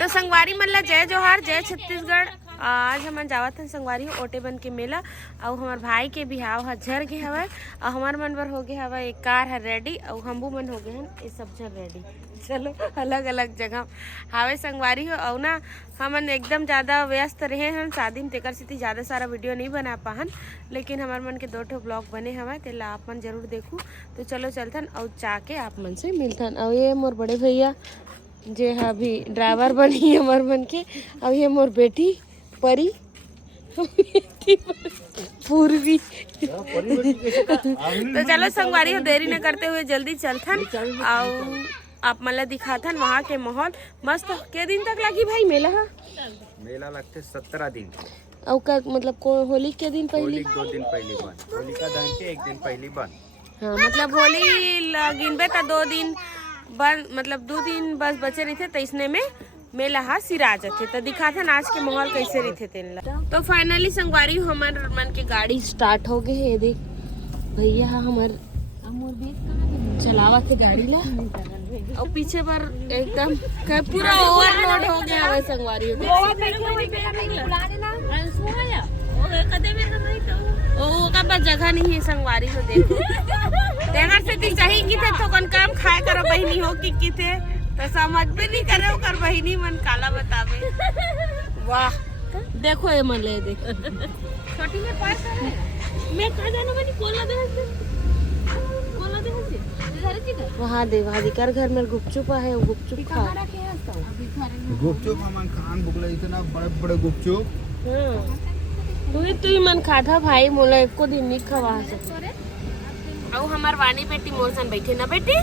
तो संगवारी मतलब जय जोहार जय छत्तीसगढ़। आज हम जावत हन संगवारी ओटे बन के मेला और हमार भाई के बिहाव ह झर के हवय और हमार मन बर हो गए हवय एक कार है रेडी और हमबू मन हो गए हन ये सब झर रेडी। चलो अलग अलग जगह हावे संगवारी हो और ना हमन एकदम ज़्यादा व्यस्त रहे हन शादी में तेकर सेती ज़्यादा सारा वीडियो नहीं बना पाहन, लेकिन हमार मन के 2 ठो ब्लॉग बने हवय तेला आप मन जरूर देखू। तो चलो चलथन और जाके आप मन से मिलथन। और ये मोर बड़े भैया जे अभी ड्राइवर बनी हमार मन के, और ये मोर बेटी परी पूर्वी। तो चलो संगवारी हो देरी न करते हुए जल्दी चलथन और आप मला दिखाथन वहाँ के माहौल मस्त। के दिन तक लगी भाई मेला? मेला लगते 17 दिन। और का मतलब को होली के दिन पहले? 2 दिन पहले बंद, होलिका दहन के 1 दिन पहले बंद। हाँ मतलब होली गिनबे तो 2 दिन बंद, मतलब 2 दिन बस बचे रही थे तो इसने में मेला हा सिरा जाते। तो दिखाथन आज के माहौल कैसे रही थे तेन। तो फाइनली संगवारी हमार मन के गाड़ी स्टार्ट हो गए है। देख भैया हमार चलावा के गाड़ी ला और पीछे पर एकदम पूरा ओवरलोड हो गया है संगवारी। ओका पर जगह नहीं है संगवारी हो। देखो तेगर से चाहिए कि थे तो कौन काम खाए करो बहनी हो कि थे तो समझ भी नहीं करे ओकर बहनी मन काला बतावे। वाह देखो ये मन ले देख छोटी में पास है मैं कहा जाना बनी कोला दे वहाँ दे कर घर में गुपचुप है गुपचुप खा गुपचुप हमन खान बुगला इतना बड़े बड़े गुपचुप। तू ही मन खाता भाई मोला एको दिन नहीं खवा सके। और हमार वानी बेटी मोरसन बैठे ना बेटी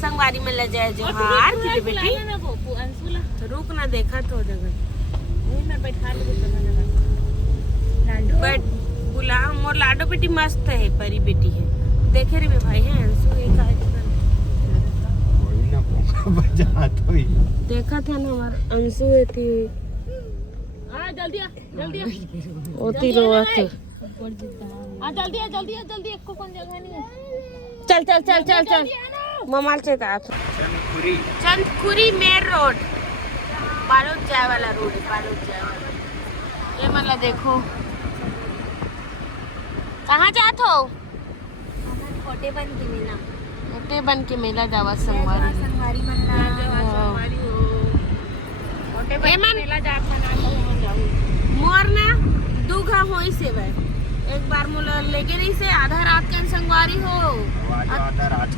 संगवारी में ले जाए जोहार की बेटी रुक ना देखा तो जगह बट बुला मोर लाडो बेटी मस्त है परी बेटी है देखे रे भाई है अंशु एक आए देखा था ना हमार अंशु थी जल्दी ओती रोवत जल्दी एको कौन जगह नहीं है। चल ममाल से चंदखुरी मेन रोड बालोद जाए वाला रोड है बालोद जाए वाला। ये मतलब देखो कहाँ जात हो? ओटे बन के मेला जावा संगवारी मोर ना दूघा होई से एक बार मोला लेके रही से आधा रात के संगवारी हो आधा रात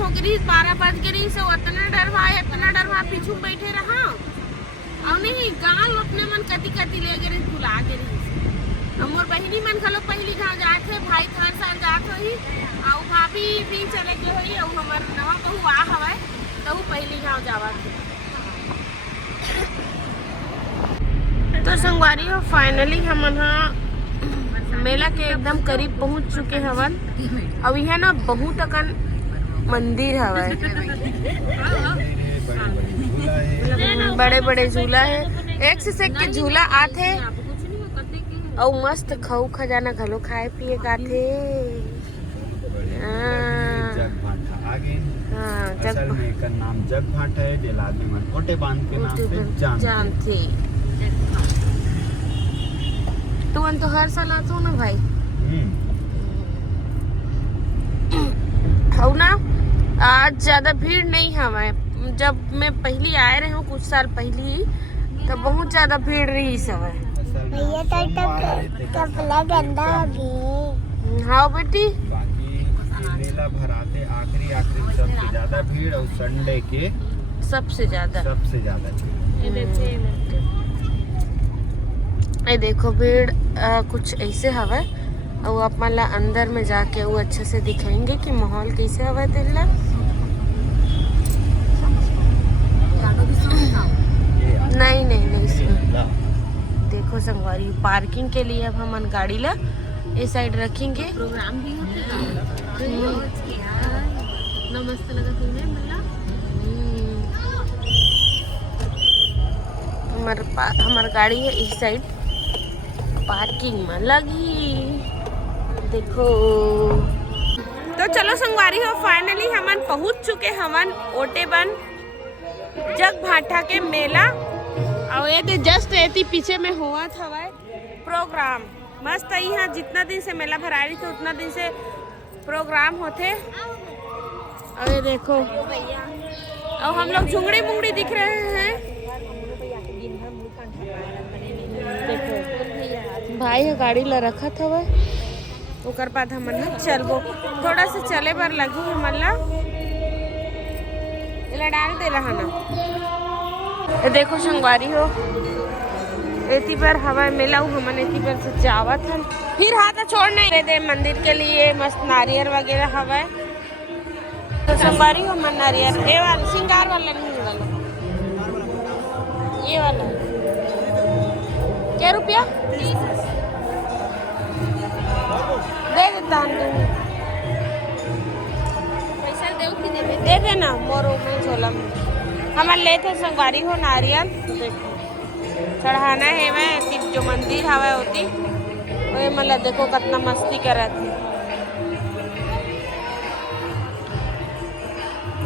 हो गई 12 बज गई से इतना डरवा पीछू बैठे रहा और नहीं गाँव अपने मन कति ले गए भुला के रही मोर बहिनी मन खलो पहली गाँव जाते भाई थान साल जात हो और भाभी भी चले गए हुई और हमार नवा बहू आ हवाए तो पहली गाँव जावा थे। तो संगवारी हो फाइनली हम मेला के एकदम करीब पहुंच चुके हवन। अब यह ना बहुत अकन मंदिर हवा बड़े बड़े झूला है एक से एक के झूला आते और मस्त खाऊ खजाना घलो खाए पिए का थे। नाम जग भाट है जेलादी मन ओटे बांध के नाम से जानते। तुम तो हर साल आते हो ना भाई। हो ना आज ज्यादा भीड़ नहीं हमें जब मैं पहली आए रहे हूँ कुछ साल पहली तो बहुत ज्यादा भीड़ रही सब है। भैया कपड़ा गंदा हो गई। हाँ बेटी मेला भराते आखिरी सबसे ज्यादा भीड़ और संडे के सबसे ज्यादा ये देखो भीड़ कुछ ऐसे हवा और आप मला अंदर में जाके वो अच्छे से दिखाएंगे कि माहौल कैसे हवा तेला। नहीं देखो संगवारी पार्किंग के लिए अब हम गाड़ी ला इस साइड रखेंगे। प्रोग्राम भी नमस्त लगा तुम्हें मिला हमार गाड़ी है इस साइड पार्किंग में लगी देखो। तो चलो संगवारी हो फाइनली हमन पहुंच चुके हमन ओटे बन जग भाटा के मेला और ये तो जस्ट एती पीछे में हुआ था भाई प्रोग्राम मस्त है। यहाँ जितना दिन से मेला भरा रही थी उतना दिन से प्रोग्राम होते। और ये देखो और हम लोग झुंगड़ी मुंगड़ी दिख रहे हैं। देखो भाई गाड़ी ला रखा था वह ओकर बाद हमन चलबो थोड़ा सा चले बर लगी हमन ला इला डाल दे रहा ना। देखो संगवारी हो एती पर हवा मेला हमन एती पर से जावत हन फिर हाथ छोड़ नहीं दे मंदिर के लिए मस्त नारियल वगैरह हवा तो संगवारी हो मन नारियल ये वाला सिंगार वाला नहीं वाला ये वाला क्या रुपया दे देता हम पैसा दे देना मोरो में झोला में हमारे लेते संगवारी हो नारियल देखो चढ़ाना है मैं जो मंदिर हवा होती वो मतलब देखो कितना मस्ती कर थी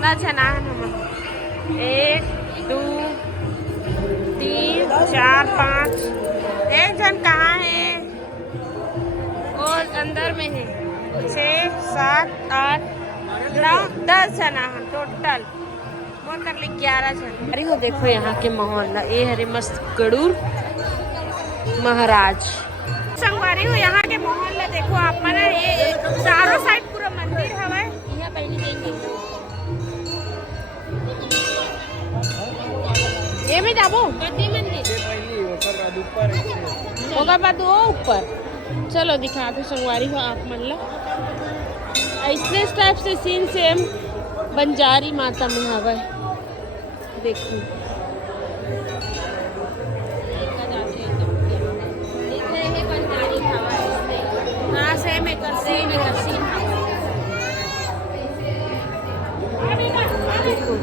ना जना हम 1 2 3 4 5 एक जन कहाँ है और अंदर में है 6 7 8 9 10 जना हम टोटल मोर कर ली 11 जन। अरे हो देखो यहाँ के मोहल्ला ये हरे मस्त गड़ूर महाराज संगवारी हो यहाँ के मोहल्ला देखो आप मना ये चारों साइड पूरा मंदिर हवा यहाँ पहले देंगे ये में जाबो कति मंदिर होगा बाद वो ऊपर चलो दिखा दो संगवारी हो आप मन ला ऐसे टाइप से सीन सेम बंजारी माता में हवा देखो हाँ सेम एक सीन देखो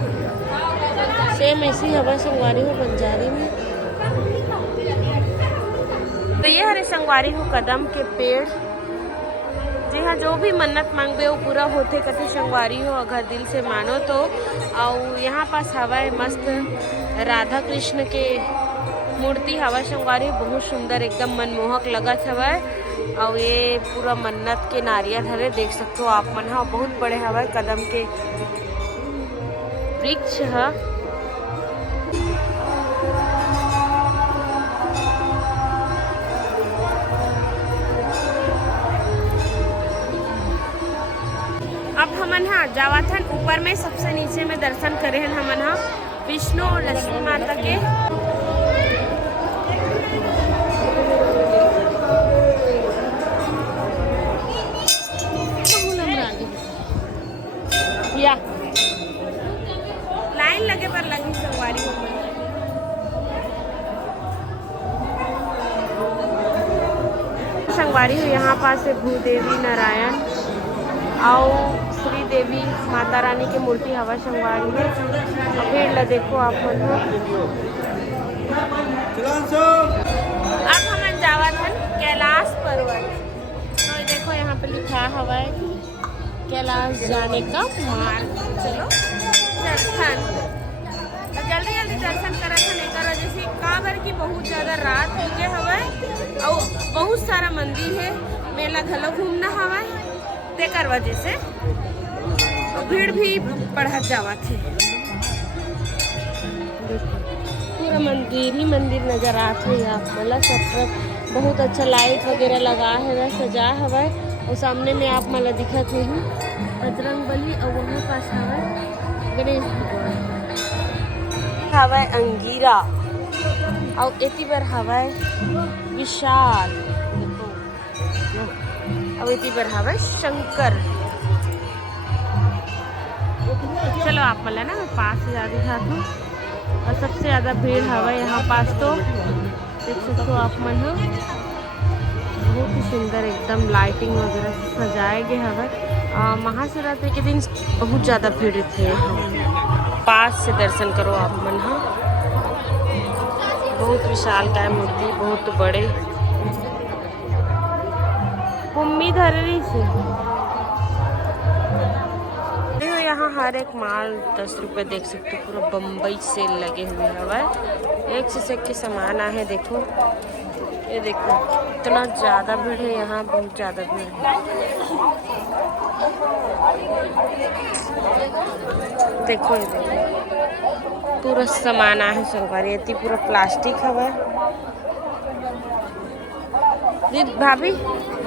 सेम ऐसी हवा संगवारी हो बंजारी में। तो ये हरे संगवारी हो कदम के पेड़ जी हाँ जो भी मन्नत मांगबे वो पूरा होते कथे संगवारी हो अगर दिल से मानो तो। और यहाँ पास हवा है मस्त राधा कृष्ण के मूर्ति हवा संगवारी बहुत सुंदर एकदम मनमोहक लगत हवा। और ये पूरा मन्नत के नारियल हरे देख सकते हो आप मन बहुत बड़े हवा कदम के वृक्ष है। अब हमन जावत हन ऊपर में सबसे नीचे में दर्शन करे हैं हमन विष्णु और लक्ष्मी माता के। या लाइन लगे पर लगी संगवारी संगवारी हो यहाँ पास भूदेवी नारायण और श्री देवी माता रानी की मूर्ति हवा संगवारी है। और फिर ला देखो आप मन अब हम जावत हन कैलाश पर्वत तो देखो यहाँ पे लिखा हवा है कैलाश जाने का मार्ग। चलो चलथन तो जल्दी जल्दी दर्शन करत हन एक वजह से काबर की बहुत ज़्यादा रात हो गए हवा और बहुत सारा मंदिर है मेला घलो घूमना हवा तेकर वजह से भीड़ भी बढ़त जावत है। पूरा मंदिर ही मंदिर नजर आते है आप मतलब सब तरफ बहुत अच्छा लाइट वगैरह लगा है सजा हवा और सामने में आप मला दिखत है बजरंग बली और वहाँ पास हवा गणेश भगवान हवा अंगीरा और एती बार हवा विशाल और एती बार हवा शंकर। चलो आप मला ना मैं पास से ज़्यादा दिखाती हूँ और सबसे ज़्यादा भीड़ हवा यहाँ पास तो देख सकते हो आप मन बहुत ही सुंदर एकदम लाइटिंग वगैरह से सजाए गए हवा। महाशिवरात्रि के दिन बहुत ज़्यादा भीड़ थे पास से दर्शन करो आप मन बहुत विशाल का मूर्ति बहुत बड़े उम्मीद हर रही से यहाँ हर एक माल 10 रुपए देख सकते हो। पूरा बम्बई सेल लगे हुए हवा। एक से एक के सामान है। देखो ये देखो इतना ज़्यादा भीड़ है यहाँ, बहुत ज़्यादा भीड़ है। देखो ये देखो पूरा सामान है संगवारी। ये पूरा प्लास्टिक हवा। भाभी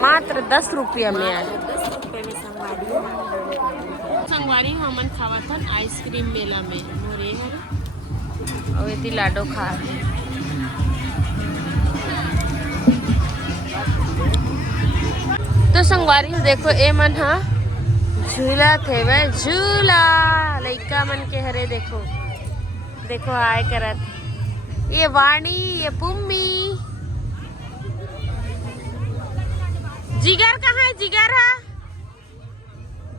मात्र 10 रुपया में है। 10 रुपये में संगवारी। संगवारी हमन खावा था आइसक्रीम मेला में मोरे है और ये लाडो खा है। तो संगवारी देखो ए मन हा झूला थे वह झूला लइका मन के हरे। देखो देखो आए करत ये वाणी ये पुम्मी। जिगर कहाँ है? जिगर है?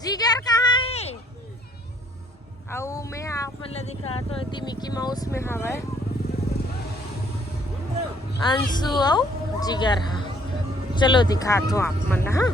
जिगर कहाँ है? और मैं आप मतलब दिखा तो इतनी मिकी माउस में हवा अंशु और जिगर है। चलो दिखा तो आप मन हाँ।